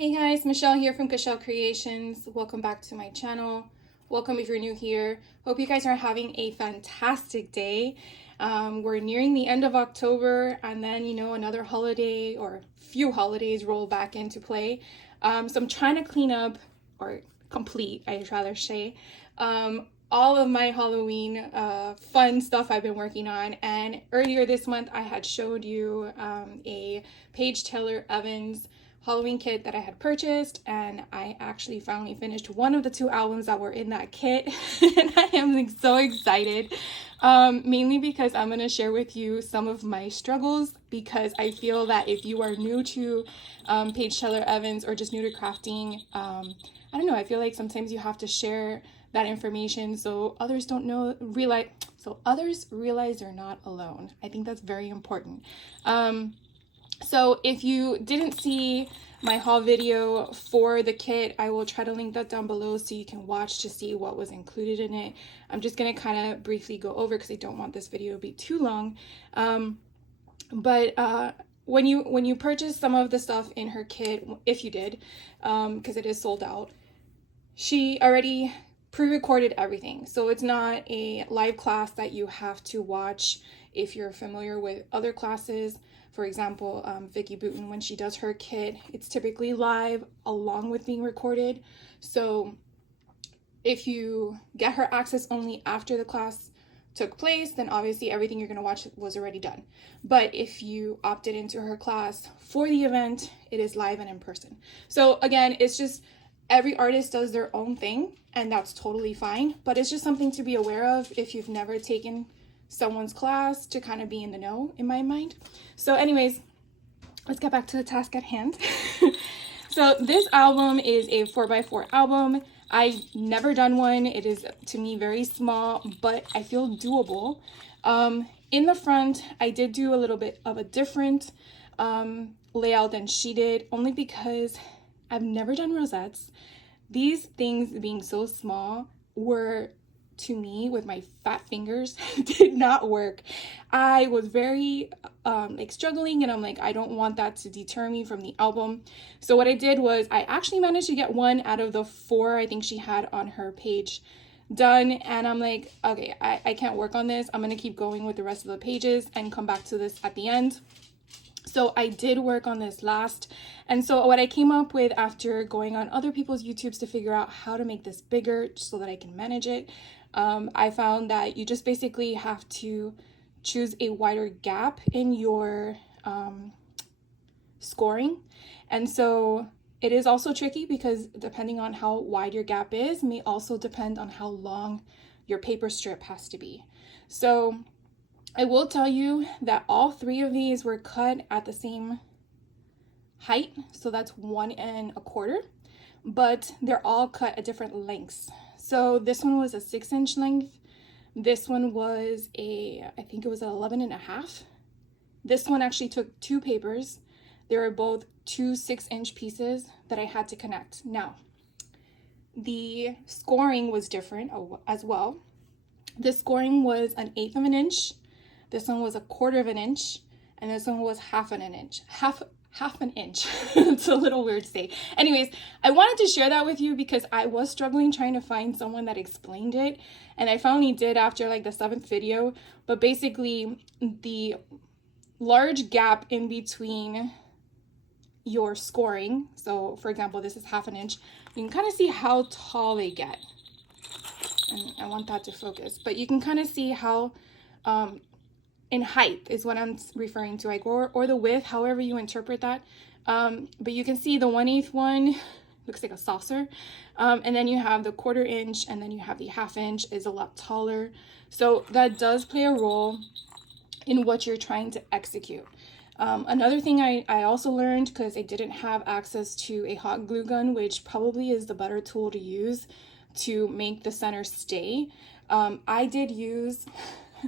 Hey guys, Michelle here from Michelle Creations. Welcome back to my channel. Welcome if you're new here. Hope you guys are having a fantastic day. We're nearing the end of October, and then another holiday or few holidays roll back into play. So I'm trying to clean up, or complete, I'd rather say, all of my Halloween fun stuff I've been working on. And earlier this month I had showed you a Paige Taylor Evans Halloween kit that I had purchased, and I actually finally finished one of the two albums that were in that kit. And I am so excited, mainly because I'm going to share with you some of my struggles, because I feel that if you are new to Paige Taylor Evans or just new to crafting, I don't know, I feel like sometimes you have to share that information so others realize they're not alone. I think that's very important. So if you didn't see my haul video for the kit, I will try to link that down below so you can watch to see what was included in it. I'm just going to kind of briefly go over because I don't want this video to be too long. When you purchase some of the stuff in her kit, if you did, because it is sold out, she already pre-recorded everything. So it's not a live class that you have to watch. If you're familiar with other classes, for example, Vicky Booten, when she does her kit, it's typically live along with being recorded. So if you get her access only after the class took place, then obviously everything you're going to watch was already done. But if you opted into her class for the event, it is live and in person. So again, it's just every artist does their own thing, and that's totally fine. But it's just something to be aware of if you've never taken someone's class, to kind of be in the know, in my mind. So anyways, let's get back to the task at hand. So this album is a 4x4 album. I've never done one. It is, to me, very small, but I feel doable. In the front, I did do a little bit of a different layout than she did, only because I've never done rosettes. These things being so small were, to me, with my fat fingers, did not work. I was very struggling, and I'm like, I don't want that to deter me from the album. So what I did was I actually managed to get one out of the 4 I think she had on her page done, and I'm like, okay, I can't work on this. I'm gonna keep going with the rest of the pages and come back to this at the end. So I did work on this last. And so what I came up with after going on other people's YouTubes to figure out how to make this bigger so that I can manage it, I found that you just basically have to choose a wider gap in your scoring. And so it is also tricky because depending on how wide your gap is may also depend on how long your paper strip has to be. So I will tell you that all 3 of these were cut at the same height, so that's 1 1/4, but they're all cut at different lengths. So this one was a 6-inch length. This one was I think it was 11.5. This one actually took 2 papers. They were both 2 6-inch pieces that I had to connect. Now, the scoring was different as well. The scoring was 1/8 of an inch. This one was 1/4 of an inch, and this one was half an inch. Half an inch. It's a little weird to say. Anyways, I wanted to share that with you because I was struggling trying to find someone that explained it, and I finally did after like the 7th video. But basically, the large gap in between your scoring, so for example, this is half an inch, you can kind of see how tall they get. And I want that to focus, but you can kind of see how in height is what I'm referring to, like, or the width, however you interpret that. But you can see the 1/8 one looks like a saucer, and then you have the 1/4 inch, and then you have the half inch is a lot taller. So that does play a role in what you're trying to execute. Another thing I also learned, because I didn't have access to a hot glue gun, which probably is the better tool to use to make the center stay, I did use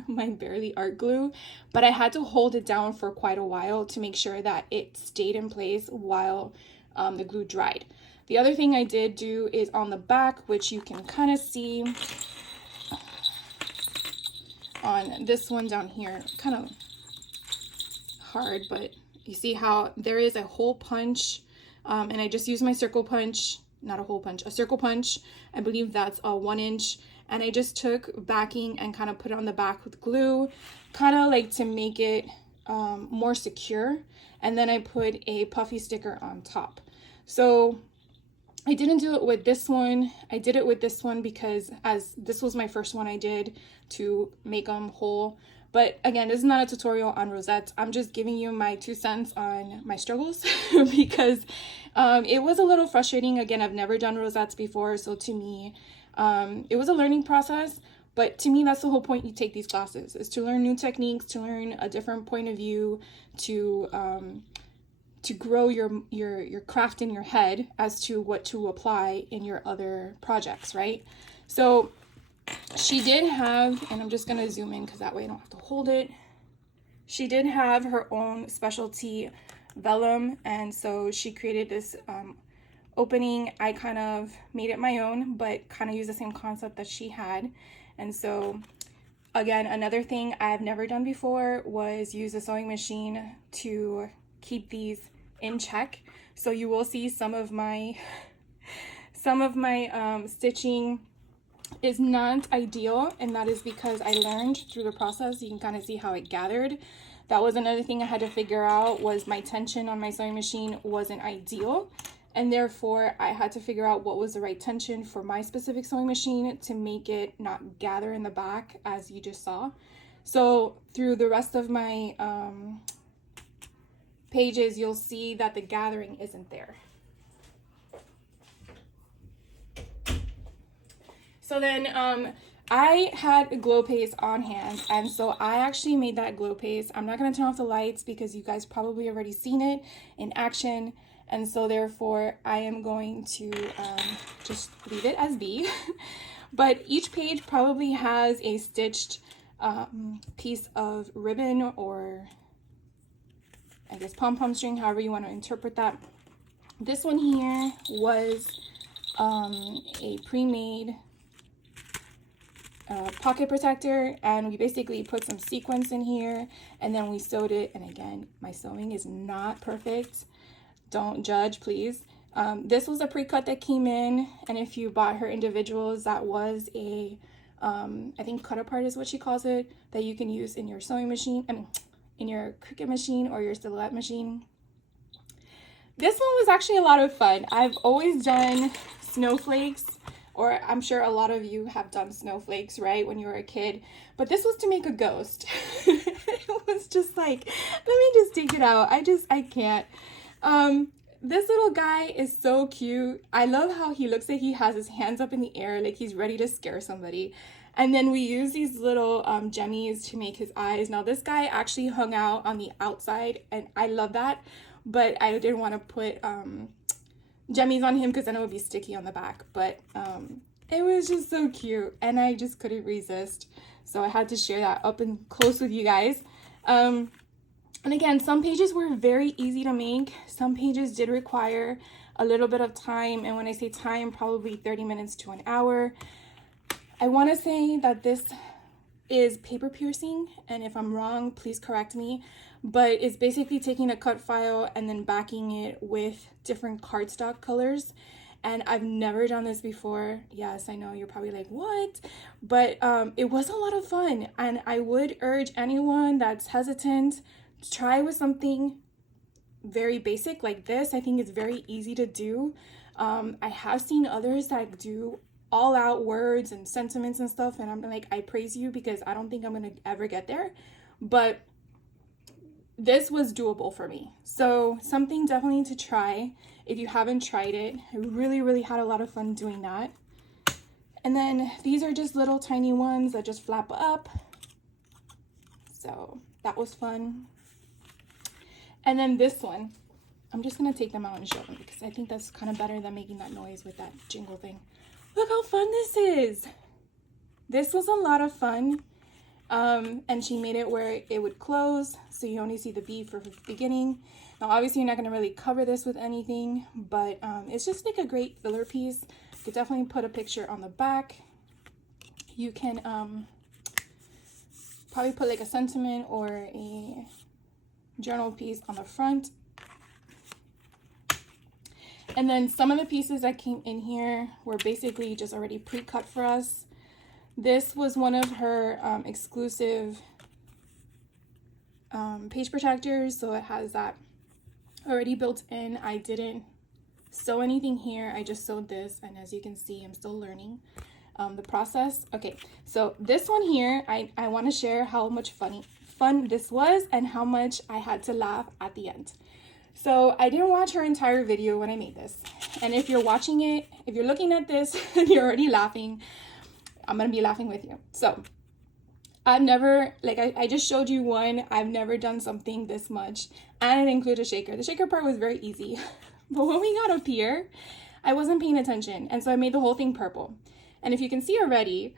my Barely art glue, but I had to hold it down for quite a while to make sure that it stayed in place while the glue dried. The other thing I did do is on the back, which you can kind of see on this one down here, kind of hard, but you see how there is a hole punch And I just used my circle punch, not a hole punch, a circle punch. I believe that's a 1 inch. And I just took backing and kind of put it on the back with glue, kind of like to make it more secure. And then I put a puffy sticker on top. So I didn't do it with this one. I did it with this one because as this was my first one I did to make them whole. But again, this is not a tutorial on rosettes. I'm just giving you my 2 cents on my struggles because it was a little frustrating. Again, I've never done rosettes before. So to me, it was a learning process. But to me, that's the whole point you take these classes, is to learn new techniques, to learn a different point of view, to grow your craft in your head as to what to apply in your other projects, right? So she did have, and I'm just gonna zoom in because that way I don't have to hold it. She did have her own specialty vellum, and so she created this opening. I kind of made it my own, but kind of used the same concept that she had. And so again, another thing I've never done before was use a sewing machine to keep these in check. So you will see some of my stitching is not ideal, and that is because I learned through the process. You can kind of see how it gathered. That was another thing I had to figure out, was my tension on my sewing machine wasn't ideal, and therefore I had to figure out what was the right tension for my specific sewing machine to make it not gather in the back, as you just saw. So through the rest of my pages, you'll see that the gathering isn't there. So then I had glow paste on hand, and so I actually made that glow paste. I'm not going to turn off the lights because you guys probably already seen it in action, and so therefore I am going to just leave it as be. But each page probably has a stitched piece of ribbon, or I guess pom-pom string, however you want to interpret that. This one here was a pre-made pocket protector, and we basically put some sequins in here, and then we sewed it. And again, my sewing is not perfect. Don't judge, please. This was a pre-cut that came in, and if you bought her individuals, that was a I think cut apart is what she calls it, that you can use in your sewing machine, I mean in your Cricut machine or your Silhouette machine. This one was actually a lot of fun. I've always done snowflakes, or I'm sure a lot of you have done snowflakes, right, when you were a kid, but this was to make a ghost. It was just like, let me just take it out. I can't. This little guy is so cute. I love how he looks like he has his hands up in the air, like he's ready to scare somebody. And then we use these little jemmies to make his eyes. Now this guy actually hung out on the outside, and I love that, but I didn't want to put jemmies on him because then it would be sticky on the back. But it was just so cute, and I just couldn't resist. So I had to share that up and close with you guys. And again, some pages were very easy to make. Some pages did require a little bit of time, and when I say time, probably 30 minutes to an hour. I want to say that this is paper piercing, and if I'm wrong, please correct me, but it's basically taking a cut file and then backing it with different cardstock colors. And I've never done this before. Yes, I know you're probably like, what? But it was a lot of fun, and I would urge anyone that's hesitant to try with something very basic like this. I think it's very easy to do. I have seen others that do all out words and sentiments and stuff, and I'm like, I praise you, because I don't think I'm gonna ever get there, but this was doable for me. So something definitely to try if you haven't tried it. I really had a lot of fun doing that. And then these are just little tiny ones that just flap up, so that was fun. And then this one, I'm just gonna take them out and show them because I think that's kind of better than making that noise with that jingle thing. Look how fun this is. This was a lot of fun. And she made it where it would close, so you only see the B for the beginning. Now, obviously, you're not going to really cover this with anything, but it's just like a great filler piece. You could definitely put a picture on the back. You can probably put like a sentiment or a journal piece on the front. And then some of the pieces that came in here were basically just already pre-cut for us. This was one of her exclusive page protectors, so it has that already built in. I didn't sew anything here, I just sewed this, and as you can see, I'm still learning the process. Okay, so this one here, I want to share how much fun this was and how much I had to laugh at the end. So I didn't watch her entire video when I made this, and if you're watching it, if you're looking at this and you're already laughing, I'm gonna be laughing with you. So I've never, like I just showed you one, I've never done something this much, and it included a shaker. The shaker part was very easy, but when we got up here, I wasn't paying attention, and so I made the whole thing purple. And if you can see already,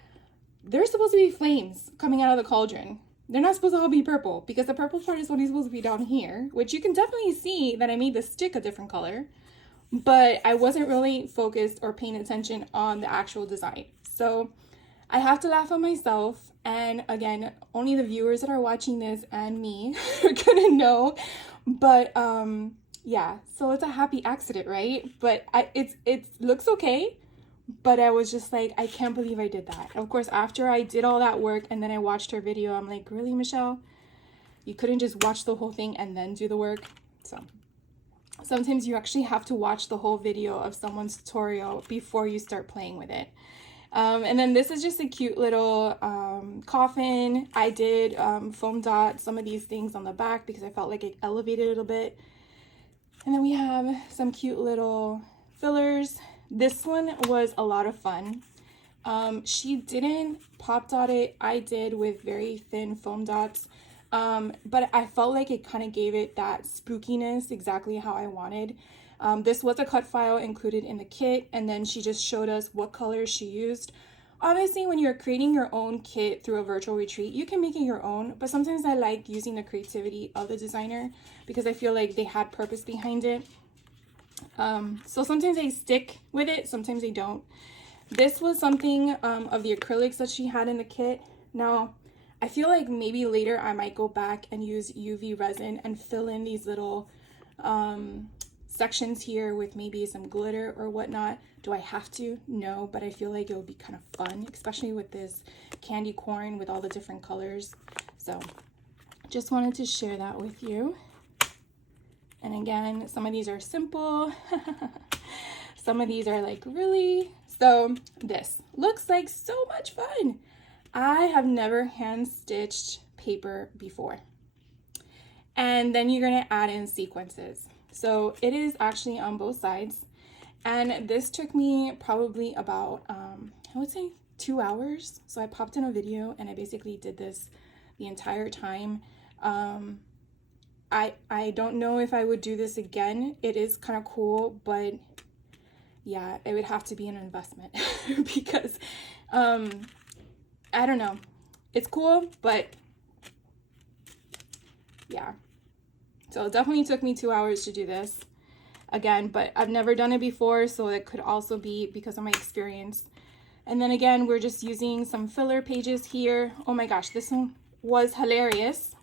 there's supposed to be flames coming out of the cauldron. They're not supposed to all be purple, because the purple part is only supposed to be down here, which you can definitely see that I made the stick a different color, but I wasn't really focused or paying attention on the actual design. So I have to laugh at myself, and again, only the viewers that are watching this and me are gonna know, but yeah, so it's a happy accident, right? But it looks okay, but I was just like, I can't believe I did that. Of course, after I did all that work and then I watched her video, I'm like, really, Michelle? You couldn't just watch the whole thing and then do the work? So sometimes you actually have to watch the whole video of someone's tutorial before you start playing with it. And then this is just a cute little coffin. I did foam dot some of these things on the back because I felt like it elevated it a bit. And then we have some cute little fillers. This one was a lot of fun. She didn't pop dot it. I did with very thin foam dots. But I felt like it kind of gave it that spookiness exactly how I wanted. This was a cut file included in the kit, and then she just showed us what colors she used. Obviously, when you're creating your own kit through a virtual retreat, you can make it your own, but sometimes I like using the creativity of the designer because I feel like they had purpose behind it. So sometimes I stick with it, sometimes I don't. This was something of the acrylics that she had in the kit. Now, I feel like maybe later I might go back and use UV resin and fill in these little sections here with maybe some glitter or whatnot. Do I have to? No, but I feel like it would be kind of fun, especially with this candy corn with all the different colors. So just wanted to share that with you. And again, some of these are simple. Some of these are like, really? So this looks like so much fun. I have never hand stitched paper before. And then you're gonna add in sequences. So it is actually on both sides. And this took me probably about, I would say 2 hours. So I popped in a video and I basically did this the entire time. I don't know if I would do this again. It is kind of cool, but yeah, it would have to be an investment because I don't know. It's cool, but yeah. So it definitely took me 2 hours to do this again, but I've never done it before, so it could also be because of my experience. And then again, we're just using some filler pages here. Oh my gosh, this one was hilarious.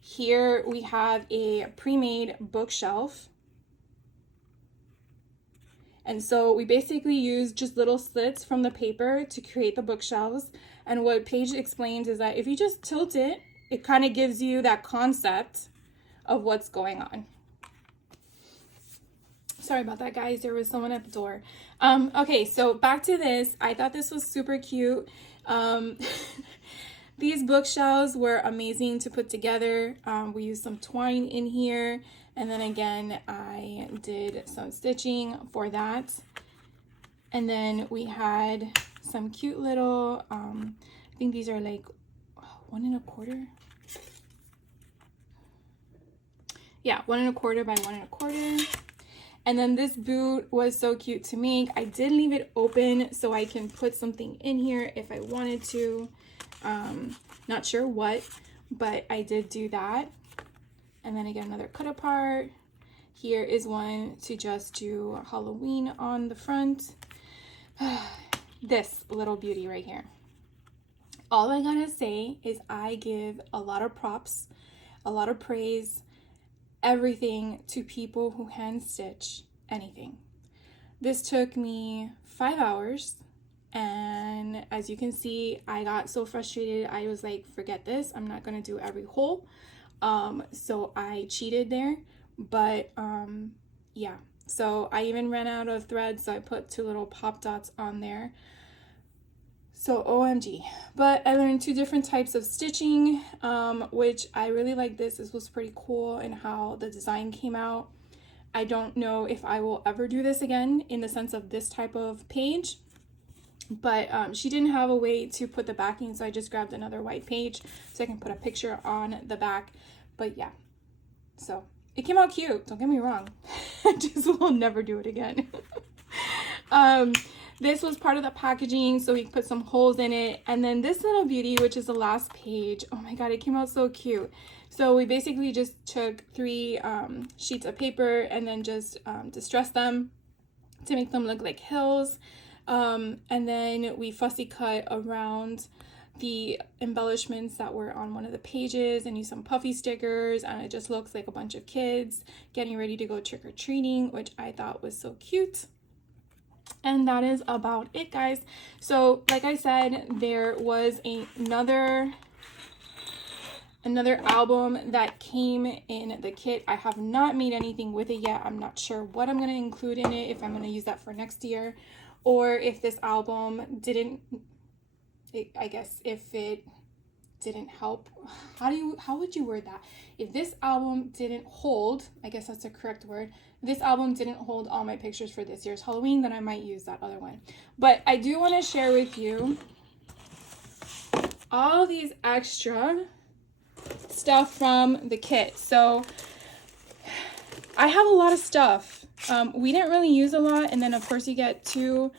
Here we have a pre-made bookshelf. And so we basically use just little slits from the paper to create the bookshelves. And what Paige explains is that if you just tilt it, it kind of gives you that concept of what's going on. Sorry about that, guys. There was someone at the door. Okay, so back to this. I thought this was super cute. These bookshelves were amazing to put together. We used some twine in here. And then again, I did some stitching for that. And then we had some cute little, I think these are like 1 1/4. Yeah, 1 1/4 by 1 1/4. And then this boot was so cute to make. I did leave it open so I can put something in here if I wanted to. Not sure what, but I did do that. And then again, another cut apart. Here is one to just do Halloween on the front. This little beauty right here. All I gotta say is I give a lot of props, a lot of praise, everything to people who hand stitch anything. This took me 5 hours, and as you can see, I got so frustrated. I was like, forget this, I'm not gonna do every hole. So I cheated there, but yeah. So I even ran out of thread, so I put 2 little pop dots on there. So OMG. But I learned 2 different types of stitching, which I really like this. This was pretty cool in how the design came out. I don't know if I will ever do this again in the sense of this type of page, but she didn't have a way to put the backing, so I just grabbed another white page so I can put a picture on the back. But yeah, so it came out cute, don't get me wrong. I just will never do it again. This was part of the packaging, so we put some holes in it. And then this little beauty, which is the last page, oh my god, it came out so cute. So we basically just took 3 sheets of paper and then just distressed them to make them look like hills. And then we fussy cut around the embellishments that were on one of the pages and used some puffy stickers, and it just looks like a bunch of kids getting ready to go trick-or-treating, which I thought was so cute. And that is about it, guys. So like I said, there was another album that came in the kit. I have not made anything with it yet. I'm not sure what I'm going to include in it, if I'm going to use that for next year, or if this album didn't, I guess if it didn't help, how would you word that? If this album didn't hold, I guess that's the correct word, this album didn't hold all my pictures for this year's Halloween, then I might use that other one. But I do want to share with you all these extra stuff from the kit. So I have a lot of stuff. We didn't really use a lot, and then of course you get 2,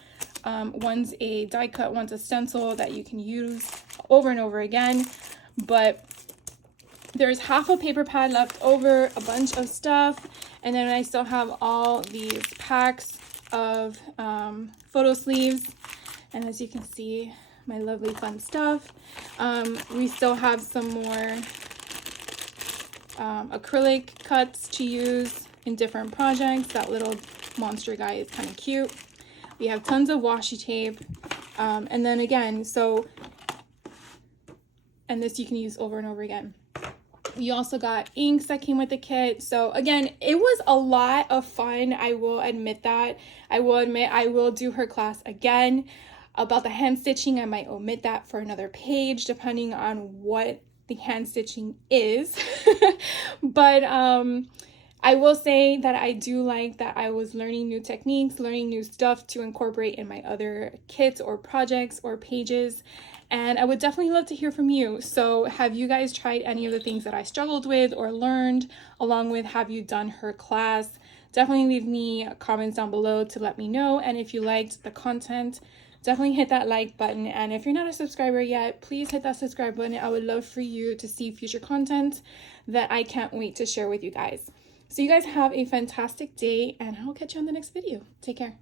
one's a die cut, one's a stencil that you can use over and over again. But there's half a paper pad left over, a bunch of stuff, and then I still have all these packs of photo sleeves, and as you can see, my lovely fun stuff. We still have some more acrylic cuts to use in different projects. That little monster guy is kind of cute. We have tons of washi tape, and then again, and this you can use over and over again. You also got inks that came with the kit. So again, it was a lot of fun. I will admit that. I will admit I will do her class again. About the hand stitching, I might omit that for another page depending on what the hand stitching is. But I will say that I do like that I was learning new techniques, learning new stuff to incorporate in my other kits or projects or pages. And I would definitely love to hear from you. So have you guys tried any of the things that I struggled with or learned, along with have you done her class? Definitely leave me comments down below to let me know. And if you liked the content, definitely hit that like button. And if you're not a subscriber yet, please hit that subscribe button. I would love for you to see future content that I can't wait to share with you guys. So you guys have a fantastic day, and I'll catch you on the next video. Take care.